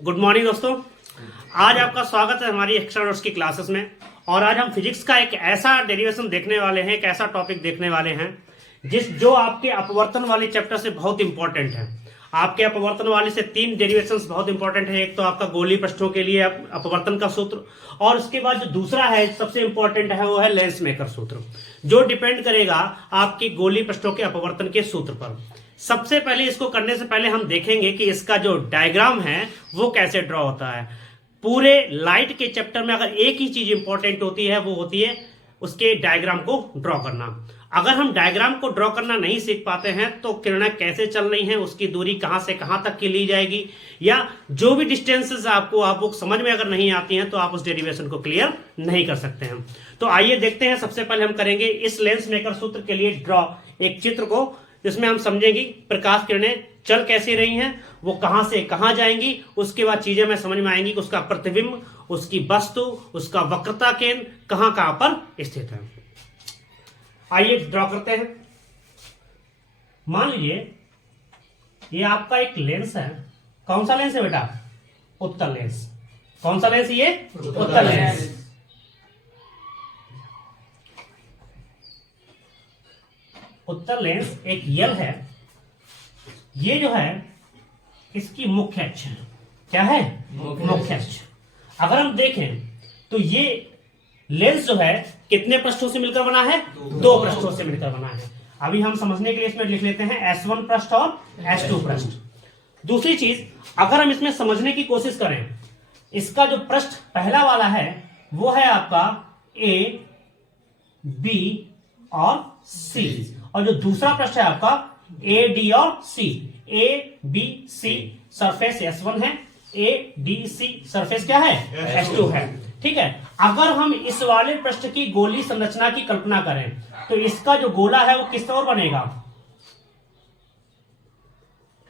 Good morning दोस्तों, आज आपका स्वागत है हमारी एक्स्ट्रा नोट्स की क्लासेस में। और आज हम फिजिक्स का एक ऐसा डेरिवेशन देखने वाले हैं, एक ऐसा टॉपिक देखने वाले हैं जो आपके अपवर्तन वाले चैप्टर से बहुत इंपॉर्टेंट है। आपके अपवर्तन वाले से 3 डेरिवेशंस बहुत इंपॉर्टेंट है। एक तो आपका गोलीय पृष्ठों के लिए अपवर्तन का सूत्र, और उसके बाद जो दूसरा है सबसे इंपॉर्टेंट है वो है लेंस मेकर सूत्र, जो डिपेंड करेगा आपकी गोलीय पृष्ठों के अपवर्तन के सूत्र पर। सबसे पहले इसको करने से पहले हम देखेंगे कि इसका जो डायग्राम है वो कैसे ड्रॉ होता है। पूरे लाइट के चैप्टर में अगर एक ही चीज इंपॉर्टेंट होती है वो होती है उसके डायग्राम को ड्रॉ करना। अगर हम डायग्राम को ड्रॉ करना नहीं सीख पाते हैं तो किरणें कैसे चल रही हैं, उसकी दूरी कहां से कहां तक की ली जाएगी, या जो भी डिस्टेंसेस आपको समझ में अगर नहीं आती हैं तो आप उस डेरिवेशन को क्लियर नहीं कर सकते हैं। तो आइए देखते हैं। सबसे पहले हम करेंगे इस लेंस मेकर सूत्र के लिए ड्रॉ एक चित्र को, जिसमें हम समझेंगे प्रकाश किरणें चल कैसे रही हैं, वो कहां से कहां जाएंगी। उसके बाद चीजें में समझ में आएंगी कि उसका प्रतिबिंब, उसकी वस्तु, उसका वक्रता केंद्र कहां कहां पर स्थित है। आइए ड्रॉ करते हैं। मान लीजिए ये आपका एक लेंस है। कौन सा लेंस है बेटा? उत्तल लेंस। कौन सा लेंस? ये उत्तल लेंस। उत्तल लेंस एक यल है। ये जो है इसकी मुख्य अक्ष है। क्या है? मुख्य अक्ष। अगर हम देखें तो ये लेंस जो है कितने पृष्ठों से मिलकर बना है? 2 पृष्ठों से मिलकर बना है। अभी हम समझने के लिए इसमें लिख लेते हैं S1 पृष्ठ और S2 पृष्ठ। दूसरी चीज, अगर हम इसमें समझने की कोशिश करें, इसका जो पृष्ठ पहला वाला है वो है आपका A, B और C, और जो दूसरा पृष्ठ है आपका A, D और C। A, B, C surface S1 है, A, D, C सरफेस क्या है? S2 है। ठीक है। अगर हम इस वाले पृष्ठ की गोली संरचना की कल्पना करें तो इसका जो गोला है वो किस तरह बनेगा?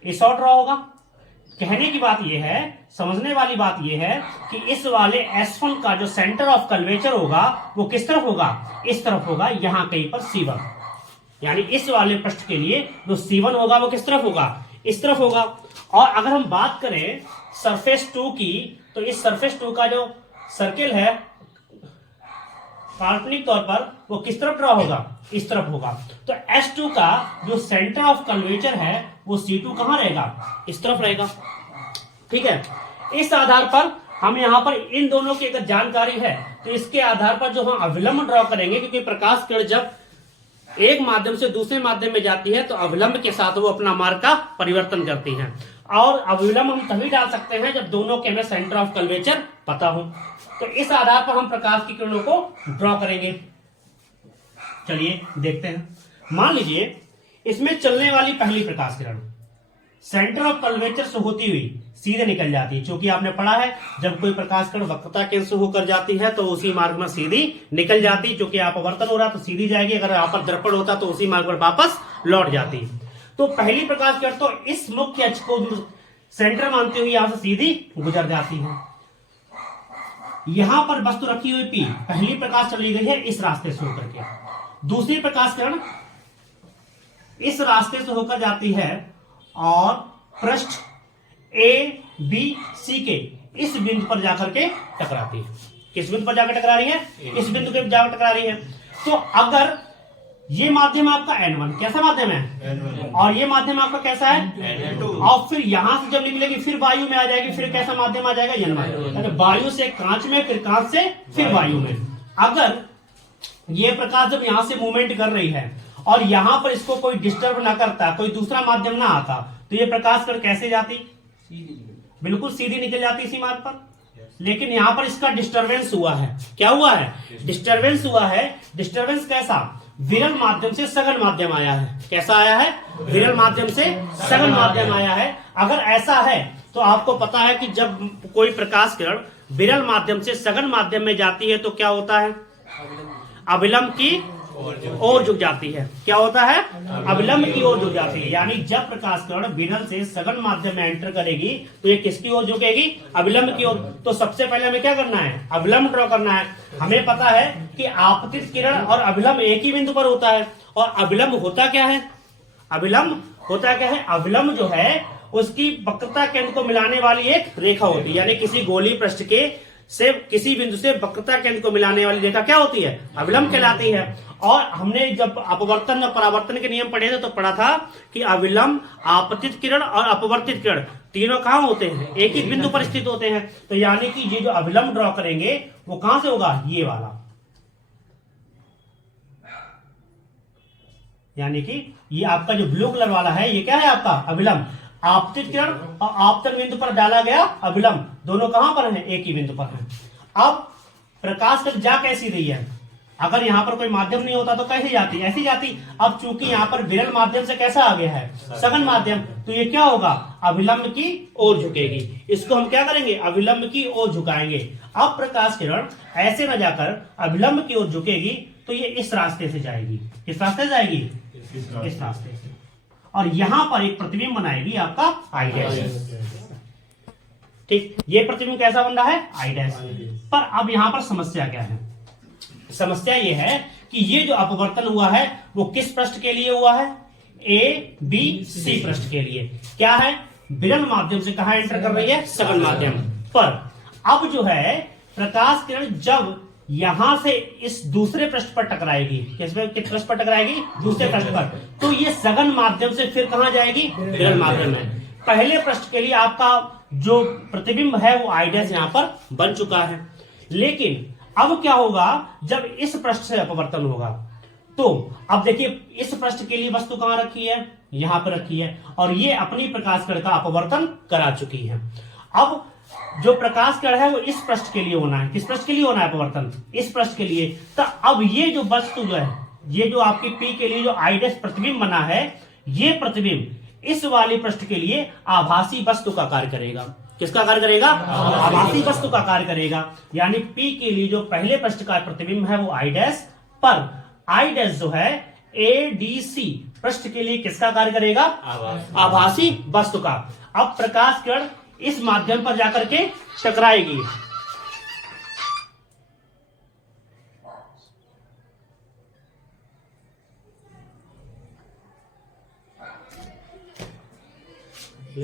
इस और ड्रॉ होगा। कहने की बात यह है, समझने वाली बात यह है कि इस वाले S1 का जो सेंटर ऑफ कर्वेचर होगा वो किस तरफ होगा? इस तरफ होगा, यहां कहीं पर C1। यानी इस वाले पृष्ठ के लिए जो C1 होगा वो किस तरफ होगा? इस तरफ होगा। और अगर हम बात करें सरफेस 2 की, तो इस सरफेस 2 का जो सर्किल है काल्पनिक तौर पर वो किस तरफ ड्रॉ होगा? इस तरफ होगा। तो S2 का जो सेंटर ऑफ कर्वेचर है वो C2 कहां रहेगा? इस तरफ रहेगा। ठीक है। इस आधार पर हम यहां पर इन दोनों की अगर जानकारी है तो इसके आधार पर जो हम अविलंब ड्रॉ करेंगे, क्योंकि प्रकाश किरण जब एक माध्यम से दूसरे माध्यम में जाती है तो अविलंब के साथ वो अपना मार्ग का परिवर्तन करती हैं। और अविलंब हम तभी डाल सकते हैं जब दोनों के हमें सेंटर ऑफ कर्वेचर पता हो। तो इस आधार पर हम प्रकाश की किरणों को ड्रॉ करेंगे। चलिए देखते हैं। मान लीजिए इसमें चलने वाली पहली प्रकाश किरण सेंटर ऑफ कर्वेचर से होती हुई सीधे निकल जाती है। क्योंकि आपने पढ़ा है जब कोई प्रकाश किरण वक्रता केंद्र से होकर जाती है तो उसी मार्ग में सीधी निकल जाती। क्योंकि आप अपवर्तन हो रहा तो सीधी जाएगी, अगर यहाँ पर दर्पण होता तो उसी मार्ग पर वापस लौट जाती। तो पहली प्रकाश किरण तो इस मुख्य अक्ष को सेंटर मानते हुए यहां से सीधी गुजर जाती है। यहां पर वस्तु रखी हुई P, पहली प्रकाश चली गई है इस रास्ते से होकर के। दूसरी प्रकाश किरण इस रास्ते से होकर जाती है और पृष्ठ A, B, C के इस बिंदु पर जाकर के टकराती है। किस बिंदु पर जाकर टकरा रही है? इस बिंदु के जाकर टकरा रही है। तो अगर ये माध्यम आपका N1 कैसा माध्यम है? N1। और ये माध्यम आपका कैसा है? N2। और फिर यहां से जब निकलेगी फिर वायु में आ जाएगी, फिर कैसा माध्यम आ जाएगा? N1। वायु से कांच में, फिर कांच से फिर वायु में। अगर ये प्रकाश जब यहां से मूवमेंट कर रही है और यहां पर इसको कोई डिस्टर्ब ना करता, कोई दूसरा माध्यम ना आता, तो ये प्रकाश कण कैसे जाती? बिल्कुल सीधी निकल जाती इसी मार्ग पर। लेकिन यहां पर इसका डिस्टरबेंस हुआ है। क्या हुआ है? डिस्टरबेंस हुआ है। डिस्टरबेंस कैसा? विरल माध्यम से सघन माध्यम आया है। कैसा आया है? विरल माध्यम से सघन माध्यम आया है। अगर ऐसा है तो आपको पता है कि जब कोई प्रकाश किरण विरल माध्यम से सघन माध्यम में जाती है तो क्या होता है? अविलंब की ओर झुक जाती है। क्या होता है? अविलंब की ओर झुक जाती है। यानी जब प्रकाश किरण विरल से सघन माध्यम में एंटर करेगी तो ये किसकी ओर झुकेगी? अविलंब की ओर। तो सबसे पहले हमें क्या करना है? अविलंब ड्रॉ करना है। हमें पता है कि आपतित किरण और अविलंब एक ही बिंदु पर होता है। और अविलंब होता क्या है? अविलंब होता क्या है, अविलंब जो है उसकी वक्रता केंद्र को मिलाने वाली एक रेखा होती है, यानी किसी गोलीय पृष्ठ के से किसी बिंदु से वक्रता केंद्र को मिलाने वाली रेखा क्या होती है, अविलंब कहलाती है। और हमने जब अपवर्तन और परावर्तन के नियम पढ़े थे तो पढ़ा था कि अविलंब, आपतित किरण और अपवर्तित किरण तीनों कहां होते हैं, एक ही बिंदु पर स्थित होते हैं। तो यानी कि ये जो अविलंब ड्रॉ करेंगे वो कहां से होगा, ये वाला, यानी कि ये आपका जो ब्लू कलर वाला है ये क्या है आपका अविलंब। आपतित किरण और आपतन बिंदु पर डाला गया अविलंब, दोनों कहां पर हैं, एक ही बिंदु पर हैं। अब प्रकाश तक जा कैसी रही है, अगर यहां पर कोई माध्यम नहीं होता तो कैसे जाती, ऐसी जाती। अब चूंकि यहां पर विरल माध्यम से कैसा आ गया है, सघन माध्यम, तो ये क्या होगा, अविलंब की ओर झुकेगी। इसको हम क्या करेंगे, अविलंब की ओर झुकाएंगे। अब प्रकाश किरण ऐसे न जाकर अविलंब की ओर झुकेगी तो ये इस रास्ते से जाएगी, किस रास्ते से जाएगी, इस रास्ते से, और यहां पर एक प्रतिबिंब बनाएगी आपका आई डैश। ठीक, ये प्रतिबिंब कैसा बन रहा है, आई डैश। पर अब यहां पर समस्या क्या है, समस्या ये है कि ये जो अपवर्तन हुआ है वो किस पृष्ठ के लिए हुआ है, ए बी सी पृष्ठ के लिए। क्या है, विरल माध्यम से कहां एंटर कर रही है, सघन माध्यम पर। अब जो है प्रकाश किरण जब यहां से इस दूसरे पृष्ठ पर टकराएगी, किस पृष्ठ पर टकराएगी, दूसरे पृष्ठ पर, तो ये सघन माध्यम से फिर कहां जाएगी, विरल माध्यम में। पहले पृष्ठ के लिए आपका जो प्रतिबिंब है वो आई डैश यहां पर बन चुका है। लेकिन अब क्या होगा, जब इस पृष्ठ से अपवर्तन होगा तो अब देखिए इस पृष्ठ के लिए वस्तु कहां रखी है, यहां पर रखी है, और ये अपनी प्रकाश किरण का अपवर्तन करा चुकी है। अब जो प्रकाश किरण है वो इस पृष्ठ के लिए होना है, किस पृष्ठ के लिए होना है अपवर्तन, इस पृष्ठ के लिए। तो अब ये जो वस्तु जो है, ये जो आपकी पी के लिए जो आई डैश प्रतिबिंब बना है, ये प्रतिबिंब इस वाली पृष्ठ के लिए आभासी वस्तु का कार्य करेगा। किसका कार्य करेगा, आभासी वस्तु का कार्य करेगा। यानी पी के लिए जो पहले पृष्ठ का प्रतिबिंब है वो आई डैश, पर आई डैश जो है ए डी सी पृष्ठ के लिए किसका कार्य करेगा, आभासी वस्तु का। अब प्रकाश किरण इस माध्यम पर जाकर के टकराएगी,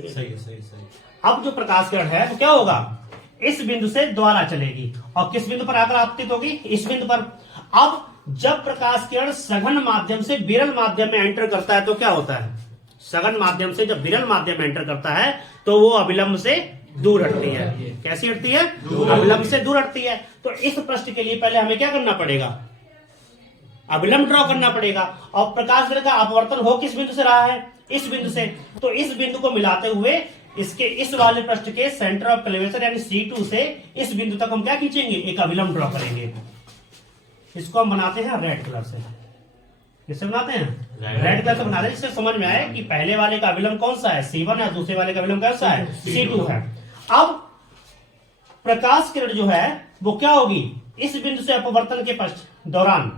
सही। अब जो प्रकाश किरण है वो क्या होगा, इस बिंदु से द्वारा चलेगी और किस बिंदु पर आकर आपतित होगी, इस बिंदु पर। अब जब प्रकाश किरण सघन माध्यम से विरल माध्यम में एंटर करता है तो क्या होता है, सघन माध्यम से जब विरल माध्यम में एंटर करता है तो वो अविलंब से दूर हटती है। कैसी हटती है, अविलंब से दूर हटती है। तो इस पृष्ठ के लिए पहले हमें क्या करना पड़ेगा, अविलंब ड्रॉ करना पड़ेगा। और प्रकाश किरण का अपवर्तन हो किस बिंदु से रहा है, इस बिंदु से। तो इस बिंदु को मिलाते हुए इसके इस वाले पृष्ठ के सेंटर ऑफ कर्वेचर यानी C2 से इस बिंदु तक हम क्या खींचेंगे, एक अविलंब ड्रॉ करेंगे। इसको हम बनाते हैं रेड कलर से। किससे बनाते हैं, रेड कलर से बनाते हैं, जिससे समझ में आए कि पहले वाले का अविलंब कौन सा है, C1 है, दूसरे वाले का अविलंब कौन सा है, C2 है। अब प्रकाश किरण जो है वो क्या होगी, इस बिंदु से अपवर्तन के दौरान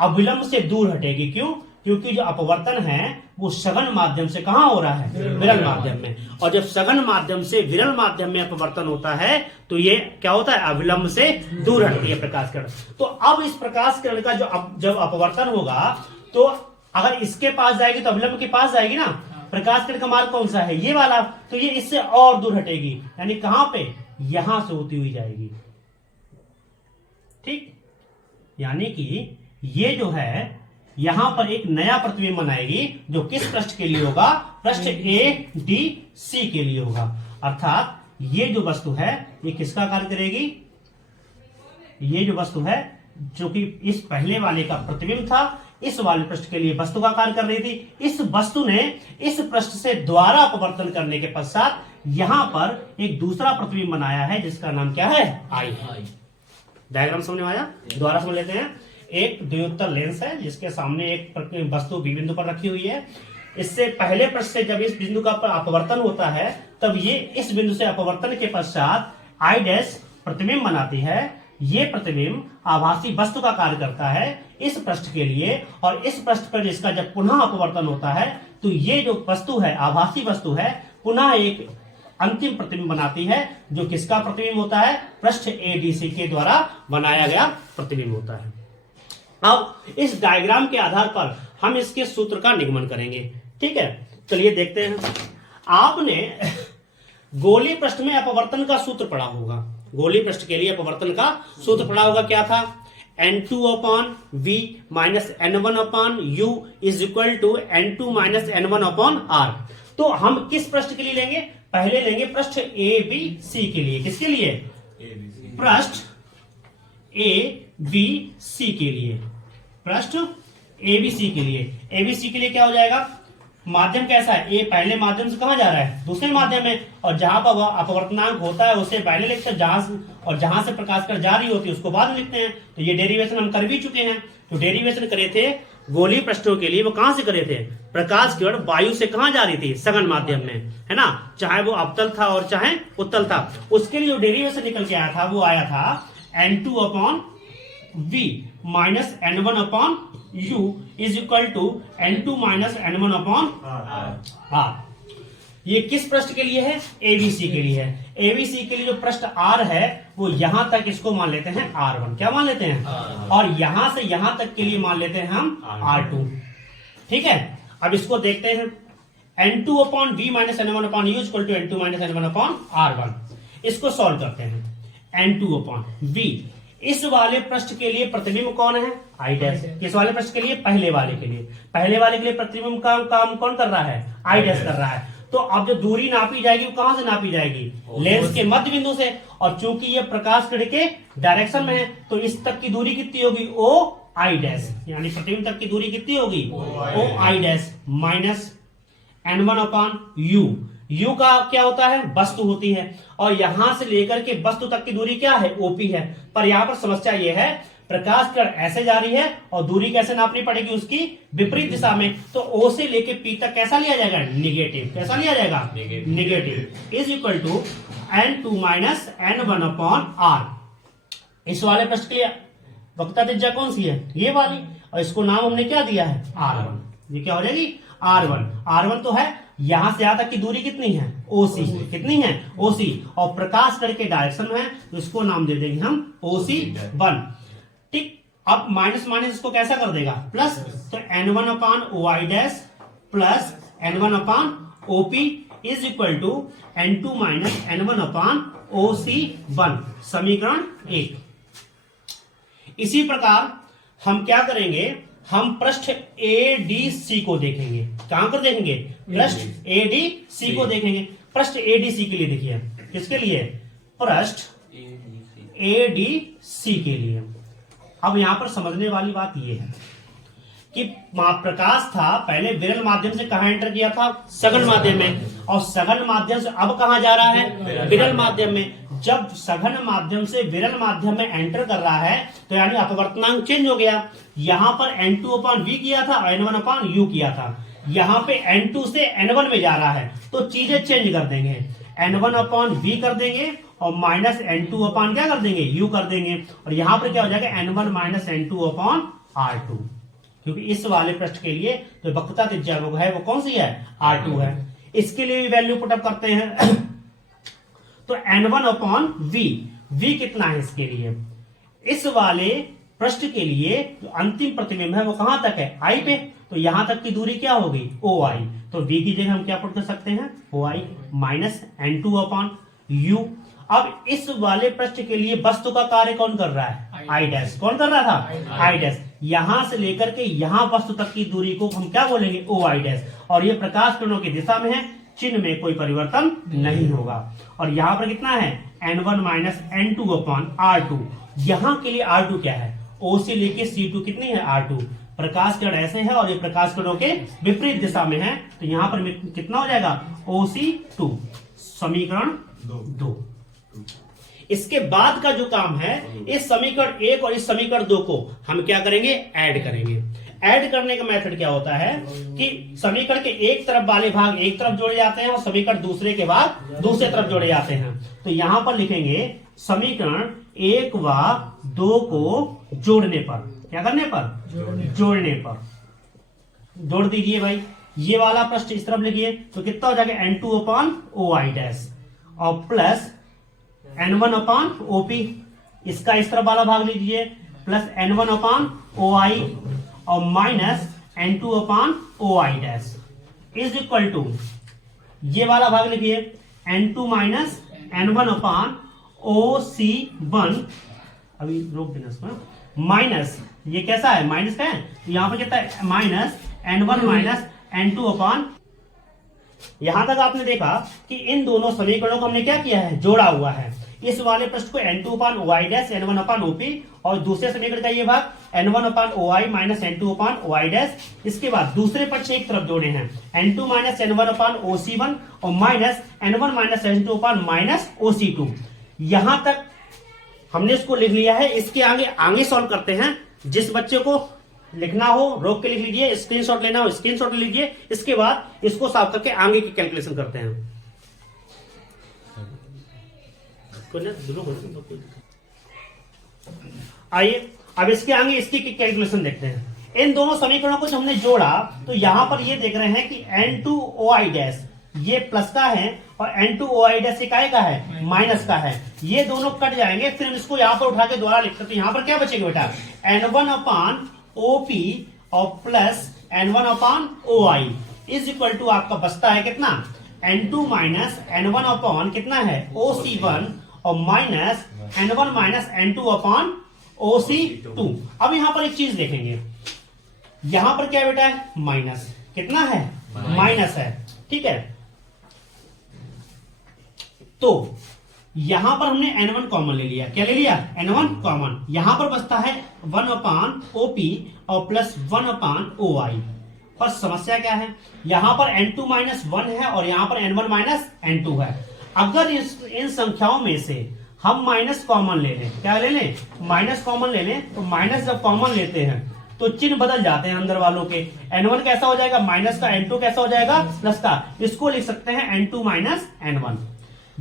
अविलंब से दूर हटेगी। क्यों, क्योंकि जो अपवर्तन है वो सघन माध्यम से कहां हो रहा है, विरल माध्यम में। और जब सघन माध्यम से विरल माध्यम में अपवर्तन होता है तो ये क्या होता है, अविलंब से दूर हटती है प्रकाश किरण। तो अब इस प्रकाश किरण का जब अपवर्तन होगा तो अगर इसके पास जाएगी तो अविलंब के पास जाएगी ना। प्रकाश किरण का मार्ग कौन सा है, ये वाला, तो ये इससे और दूर हटेगी, यानी कहां पे, यहां से होती हुई जाएगी। ठीक, यानी कि ये जो है यहां पर एक नया प्रतिबिंब बनाएगी जो किस पृष्ठ के लिए होगा, पृष्ठ ए डी सी के लिए होगा। अर्थात ये जो वस्तु है ये किसका कार्य करेगी, ये जो वस्तु है जो कि इस पहले वाले का प्रतिबिंब था, इस वाले पृष्ठ के लिए वस्तु का कार्य कर रही थी। इस वस्तु ने इस पृष्ठ से द्वारा अपवर्तन करने के पश्चात यहां पर एक दूसरा प्रतिबिंब बनाया है जिसका नाम क्या है, आई। डायग्राम समझ में आया, दोबारा समझ लेते हैं। एक द्विउत्तर लेंस है जिसके सामने एक वस्तु बी बिंदु पर रखी हुई है। इससे पहले पृष्ठ से जब इस बिंदु का अपवर्तन होता है तब ये इस बिंदु से अपवर्तन के पश्चात आई डैश प्रतिबिंब बनाती है। ये प्रतिबिंब आभासी वस्तु का कार्य करता है इस पृष्ठ के लिए, और इस पृष्ठ पर इसका जब पुनः अपवर्तन होता है तो ये जो वस्तु है, आभासी वस्तु है, पुनः एक अंतिम प्रतिबिंब बनाती है जो किसका प्रतिबिंब होता है, पृष्ठ एडीसी के द्वारा बनाया गया प्रतिबिंब होता है। अब इस डायग्राम के आधार पर हम इसके सूत्र का निगमन करेंगे। ठीक है, चलिए देखते हैं। आपने गोलीय पृष्ठ में अपवर्तन का सूत्र पढ़ा होगा। गोलीय पृष्ठ के लिए अपवर्तन का सूत्र पढ़ा होगा, क्या था? N2 upon V minus N1 upon U is equal to N2 minus N1 upon R। तो हम किस पृष्ठ के लिए लेंगे? पहले लेंगे पृष्ठ A B C के लिए। किसके लिए? पृष्ठ A B C के लिए। पृष्ठ A B C के लिए। A B C के लिए क्या हो जाएगा? माध्यम कैसा है? ए पहले माध्यम से कहां जा रहा है? दूसरे माध्यम में। और जहां पर अपवर्तनांक होता है उसे पहले लिखते हैं, जहां से प्रकाश कर जा रही होती है उसको बाद में लिखते हैं। तो ये डेरिवेशन हम कर भी चुके हैं। तो डेरिवेशन करे थे गोलीय पृष्ठों के लिए, वो कहां से करे थे? प्रकाश किरण वायु से कहां जा रही थी? सघन माध्यम में, है ना, चाहे वो अवतल था और चाहे उत्तल था। उसके लिए जो डेरिवेशन निकल के आया था वो आया था N2 upon V minus N1 upon U is equal to N2 minus N1 upon R। ये किस पृष्ठ के लिए है? ABC के लिए है। ABC के लिए जो पृष्ठ R है वो यहां तक, इसको मान लेते हैं R1। क्या मान लेते हैं? और यहां से यहां तक के लिए मान लेते हैं हम R2। ठीक है, अब इसको देखते हैं। N2 upon V minus N1 upon U equal to N2 minus N1 upon R1। इसको सॉल्व करते हैं। N2 अपॉन V, इस वाले पृष्ठ के लिए प्रतिबिंब कौन है? I dash. किस वाले पृष्ठ के लिए? पहले वाले के लिए। पहले वाले के लिए प्रतिबिंब का काम कौन कर रहा है? I डैश कर रहा है। तो अब जो दूरी नापी जाएगी वो कहां से नापी जाएगी? लेंस के मध्य बिंदु से। और चूंकि ये प्रकाश किरण के डायरेक्शन में है तो इस तक की दूरी कितनी होगी? O I डैश, यानी प्रतिबिंब तक की दूरी कितनी होगी? O I dash minus N1 upon U। U का क्या होता है? वस्तु होती है। और यहां से लेकर के वस्तु तक की दूरी क्या है? OP है। पर यहां पर समस्या ये है, प्रकाश किरण ऐसे जा रही है और दूरी कैसे नापनी पड़ेगी? उसकी विपरीत दिशा में। तो O से लेके P तक कैसा लिया जाएगा? निगेटिव। कैसा लिया जाएगा? Negative. Is equal to N2 minus N1 upon R। इस वाले पृष्ठ के लिए वक्रता त्रिज्या कौन सी है? ये वाली। और इसको नाम हमने क्या दिया है? R1। ये क्या हो जाएगी? R1। R1 तो है, यहां से यहां तक की दूरी कितनी है? OC। कितनी है? OC। और प्रकाश किरण के डायरेक्शन में है तो इसको नाम दे देंगे हम OC1। ठीक, अब माइनस माइनस इसको कैसा कर देगा? प्लस। तो N1 upon OI dash plus N1 upon OP is equal to N2 minus N1 upon OC1। समीकरण 1। इसी प्रकार हम क्या करेंगे? हम पृष्ठ ADC को देखेंगे। कहां पर देखेंगे? पृष्ठ ADC को देखेंगे। पृष्ठ ADC के लिए देखिए, किसके लिए? पृष्ठ ADC के लिए। अब यहां पर समझने वाली बात यह है कि प्रकाश था पहले विरल माध्यम से कहां एंटर किया था? सघन माध्यम में। और सघन माध्यम से अब कहां जा रहा है? विरल माध्यम में। जब सघन माध्यम से विरल माध्यम में एंटर कर रहा है तो यानी अपवर्तनांक चेंज हो गया। यहां पर N2 अपॉन V किया था, N1 अपॉन U किया था। यहां पे N2 से N1 में जा रहा है तो चीजें चेंज कर देंगे। N1 अपॉन V कर देंगे और माइनस N2 अपॉन क्या कर देंगे? U कर देंगे। और यहां पर क्या हो जाएगा? N1 minus N2 upon R2। क्योंकि इस वाले पृष्ठ के लिए जो वक्रता त्रिज्या है वो कौन सी है? R2 है। इसके लिए वैल्यू पुटअप करते हैं। तो N1 अपॉन V कितना है इसके लिए? इस वाले पृष्ठ के लिए जो अंतिम प्रतिबिंब है वो कहां तक है? I पे। तो यहां तक की दूरी क्या होगी? OI। तो V की जगह हम क्या पुट कर सकते हैं? OI minus N2 upon U। अब इस वाले पृष्ठ के लिए वस्तु का कार्य कौन कर रहा है? I dash. कौन कर रहा था? I dash. यहां से लेकर के यहां वस्तु तक की दूरी को हम क्या बोलेंगे? OI dash. और ये प्रकाश किरणों की दिशा में है, चिन्ह में कोई परिवर्तन नहीं होगा। और यहां पर कितना है? N1 minus N2 upon R2। यहां के लिए R2 क्या है? O से लेके C2 कितनी है? R2। प्रकाश किरण ऐसे है और ये प्रकाश किरणों के विपरीत दिशा में है तो यहां पर कितना हो जाएगा? OC2। समीकरण 2। इसके बाद का जो काम है, इस समीकरण 1 और इस समीकरण 2 को हम क्या करेंगे? ऐड करेंगे। ऐड करने का मेथड क्या होता है कि समीकरण के एक तरफ वाले भाग एक तरफ जोड़े जाते हैं और समीकरण दूसरे के बाद दूसरे तरफ जोड़े जाते हैं। तो यहां पर लिखेंगे समीकरण 1 व 2 को जोड़ने पर, क्या करने पर? जोड़ने पर। जोड़ दीजिए भाई। ये वाला पृष्ठ इस तरफ लिखिए तो कितना हो जाएगा? N2 अपॉन OI डैश और प्लस N1 अपॉन OP। इसका इस तरफ वाला भाग लीजिए प्लस N1 अपॉन OI और minus N2 upon OI dash. Is equal to, ये वाला भाग लिखिए N2 माइनस N1 अपान OC1, अभी रोक देना इसको, माइनस ये कैसा है, माइनस का है, यहां पर कितना है माइनस N1 माइनस N2 अपान। यहां तक आपने देखा कि इन दोनों समीकरणों को हमने क्या किया है, जोड़ा हुआ है। इस वाले पृष्ठ को N2 अपान OI dash N1 upon OP, और दूसरे समीकरण का ये भाग N1 upon OI minus N2 अपान OI डैश। इसके बाद दूसरे पक्ष एक तरफ जोड़े हैं N2 माइनस N1 अपान OC1 और minus N1 minus N2 upon minus OC2। यहां तक हमने इसको लिख लिया है। इसके आगे सॉल्व करते हैं। जिस बच्चे को लिखना हो रोक के लिख लीजिए, स्क्रीनशॉट लेना हो स्क्रीनशॉट ले लीजिए। इसके बाद इसको साफ करके आगे की कैलकुलेशन करते हैं। आइए अब इसके आगे इसकी कैलकुलेशन देखते हैं। इन दोनों समीकरणों को हमने जोड़ा तो यहां पर ये देख रहे हैं कि N2OI डैश ये प्लस का है और N2OI डैश ये काय का है, माइनस का है। ये दोनों कट जाएंगे, फिर हम इसको यहां पर उठा के दोबारा लिखते हैं। तो यहां पर क्या बचेगा बेटा, N1 अपान OP और plus N1 upon OI is equal to आपका बचता है कितना, N2 माइनस N1 अपान कितना है OC1 और माइनस N1 माइनस N2 अपान OC2। अब यहां पर एक चीज देखेंगे, यहां पर क्या है बेटा है, माइनस, कितना है माइनस है, ठीक है। तो यहां पर हमने N1 कॉमन ले लिया, क्या ले लिया, N1 कॉमन। यहां पर बचता है 1 अपान OP और प्लस 1 अपान OI। पर समस्या क्या है, यहां पर N2 माइनस 1 है और यहां पर N1 माइनस N2 है। अगर इन संख्याओं में से हम माइनस कॉमन ले लें, क्या ले लें, माइनस कॉमन ले लें, तो माइनस जब कॉमन लेते हैं तो चिन्ह बदल जाते हैं अंदर वालों के। N1 कैसा हो जाएगा माइनस का, N2 कैसा हो जाएगा प्लस का। इसको लिख सकते हैं N2 माइनस N1।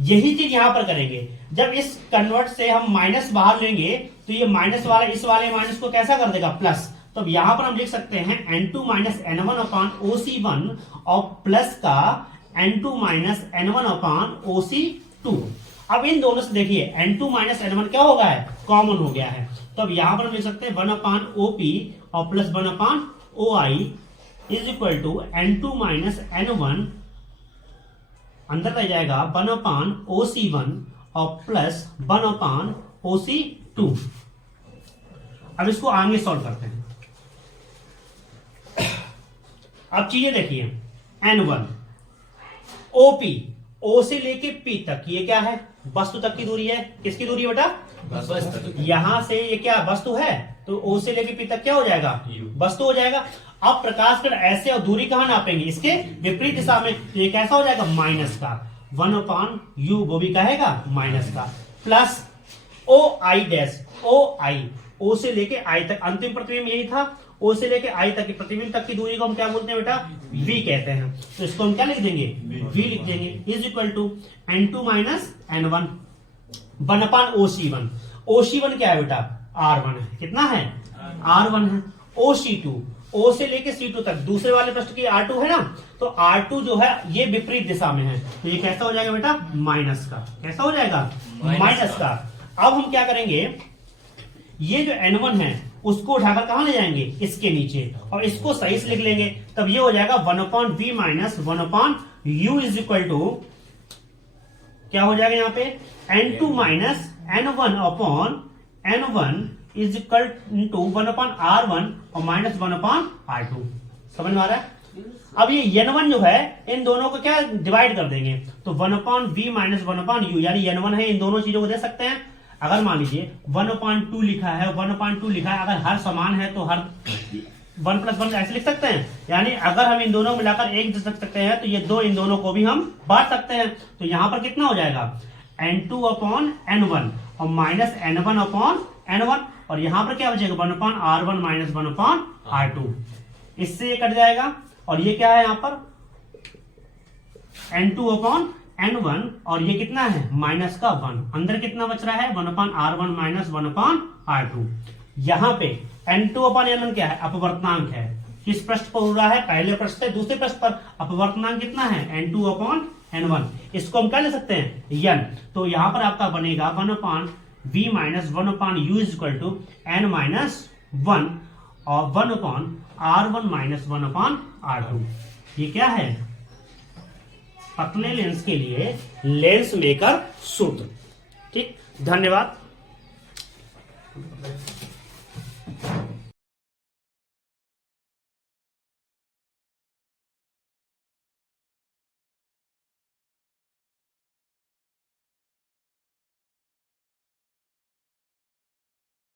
यही चीज यहां पर करेंगे। जब इस कन्वर्ट से हम माइनस बाहर लेंगे तो ये माइनस वाला इस वाले माइनस को कैसा कर देगा, प्लस। तो यहां पर हम लिख सकते हैं N2 माइनस N1 अपान OC1 और प्लस का N2 माइनस N1 अपान OC2। अब इन दोनों से देखिए N2 माइनस N1 क्या हो गया है, कॉमन हो गया है। तो अब यहां पर हम लिख सकते हैं 1 अपान OP और plus 1 upon OI is equal to N2 minus N1 अंदर रह जाएगा 1 अपान OC1 और प्लस 1 अपान OC2। अब इसको आगे सॉल्व करते हैं। अब चीजें देखिए, N1 OP, O से लेके P तक ये क्या है, वस्तु तक की दूरी है। किसकी दूरी है बेटा, यहां से ये क्या वस्तु है, तो O से लेके P तक क्या हो जाएगा, वस्तु हो जाएगा। अब प्रकाश कण ऐसे और दूरी कहां नापेंगे, इसके विपरीत दिशा में। तो ये कैसा हो जाएगा, माइनस का 1 अपान U, वो भी कहेगा माइनस का, plus OI dash, OI O से लेके I तक, अंतिम प्रतिबिंब यही था। O से लेके I तक की प्रतिबिंब तक की दूरी को हम क्या बोलते हैं बेटा, V कहते हैं। तो इसको हम क्या लिख देंगे, V लिख देंगे। Is equal to N2 minus N1 1 upon OC1। OC1 क्या है बेटा, R1 है, कितना है R1 है। OC2 O से लेके C2 तक, दूसरे वाले पृष्ठ की R2 है ना, तो R2 जो है ये विपरीत दिशा में है। तो ये कैसा हो जाएगा बेटा, माइनस का, कैसा हो जाएगा माइनस का। अब हम क्या करेंगे, ये जो N1 है उसको उठाकर कहां ले जाएंगे, इसके नीचे, और इसको सही से लिख लेंगे। तब ये हो जाएगा 1 upon V minus 1 upon U is equal to क्या हो जाएगा यहाँ पे, N2 minus N1 upon N1 is equal to 1 upon R1 और माइनस 1 अपान R2। समझ में आ रहा है। अब ये N1 जो है इन दोनों को क्या डिवाइड कर देंगे, तो 1 upon V minus 1 upon U, यानी N1 है, इन दोनों चीजों को दे सकते हैं। अगर मान लीजिए 1 अपान 2 लिखा है, 1 अपान 2 लिखा है, अगर हर समान है तो हर 1 प्लस 1 ऐसे लिख सकते हैं। यानी अगर हम इन दोनों को मिलाकर 1 लिख सकते हैं तो ये दो इन दोनों को भी हम बांट सकते हैं। तो यहां पर कितना हो जाएगा, N2 अपॉन N1 और माइनस N1 अपॉन N1, और यहां पर क्या बचेगा 1 अपान R1 माइनस 1 अपान R2। इससे ये कट जाएगा, और ये क्या है यहां पर N2 अपॉन N1 और ये कितना है माइनस का 1। अंदर कितना बच रहा है 1 अपान R1 माइनस 1 अपान R2। यहां पे N2 अपॉन N1 क्या है, अपवर्तनांक है। किस पृष्ठ पर हो रहा है, पहले पृष्ठ से दूसरे पृष्ठ पर। अपवर्तनांक कितना है N2 अपॉन N1। इसको हम क्या ले सकते हैं N। तो यहां पर आपका बनेगा 1 upon V minus 1 upon U is equal to N minus 1 और 1 अपान R1 माइनस 1 अपान R2। ये क्या है? पतले लेंस के लिए लेंस मेकर सूत्र। ठीक, धन्यवाद।